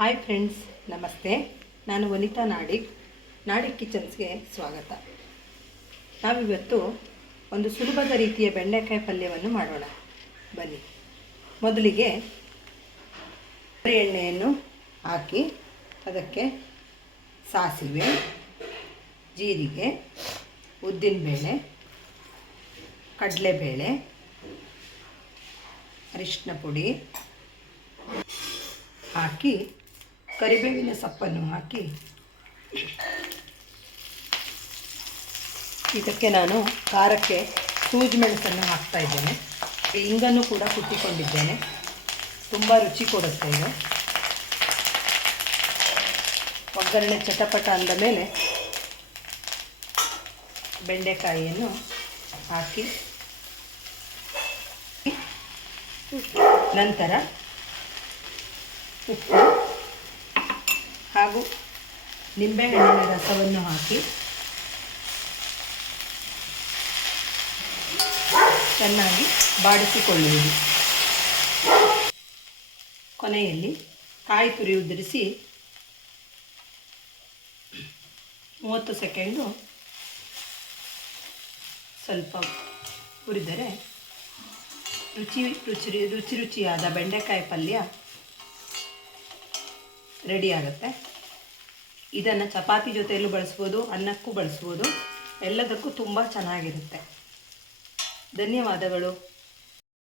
Hi friends, ನಮಸ್ತೆ. ನಾನು ವನಿತಾ ನಾಡಿಗ್ ಕಿಚನ್ಸ್ಗೆ ಸ್ವಾಗತ. ನಾವಿವತ್ತು ಒಂದು ಸುಲಭದ ರೀತಿಯ ಬೆಂಡೆಕಾಯಿ ಪಲ್ಯವನ್ನು ಮಾಡೋಣ. ಬನ್ನಿ. ಮೊದಲಿಗೆ ಎಣ್ಣೆಯನ್ನು ಹಾಕಿ ಅದಕ್ಕೆ ಸಾಸಿವೆ, ಜೀರಿಗೆ, ಉದ್ದಿನಬೇಳೆ, ಕಡಲೆಬೇಳೆ, ಅರಿಶಿನ ಪುಡಿ ಹಾಕಿ ಕರಿಬೇವಿನ ಸೊಪ್ಪನ್ನು ಹಾಕಿ ಇದಕ್ಕೆ ನಾನು ಖಾರಕ್ಕೆ ಸೂಜಿ ಮೆಣಸನ್ನು ಹಾಕ್ತಾ ಇದ್ದೇನೆ. ಇಂಗನ್ನು ಕೂಡ ಕುಟ್ಟಿಕೊಂಡಿದ್ದೇನೆ. ತುಂಬ ರುಚಿ ಕೊಡುತ್ತೆ ಇದು. ಒಗ್ಗರಣೆ ಚಟಪಟ ಅಂದ ಮೇಲೆ ಬೆಂಡೆಕಾಯಿಯನ್ನು ಹಾಕಿ ನಂತರ ಉಪ್ಪು ಹಾಗೂ ನಿಂಬೆಹಣ್ಣಿನ ರಸವನ್ನು ಹಾಕಿ ಚೆನ್ನಾಗಿ ಬಾಡಿಸಿಕೊಳ್ಳುವುದು. ಕೊನೆಯಲ್ಲಿ ಕಾಯಿ ತುರಿ ಉದುರಿಸಿ 30 ಸೆಕೆಂಡು ಸ್ವಲ್ಪ ಹುರಿದರೆ ರುಚಿಯಾದ ಬೆಂಡೆಕಾಯಿ ಪಲ್ಯ ರೆಡಿ ಆಗುತ್ತೆ. ಇದನ್ನು ಚಪಾತಿ ಜೊತೆಯಲ್ಲೂ ಬಳಸ್ಬೋದು, ಅನ್ನಕ್ಕೂ ಬಳಸ್ಬೋದು. ಎಲ್ಲದಕ್ಕೂ ತುಂಬ ಚೆನ್ನಾಗಿರುತ್ತೆ. ಧನ್ಯವಾದಗಳು.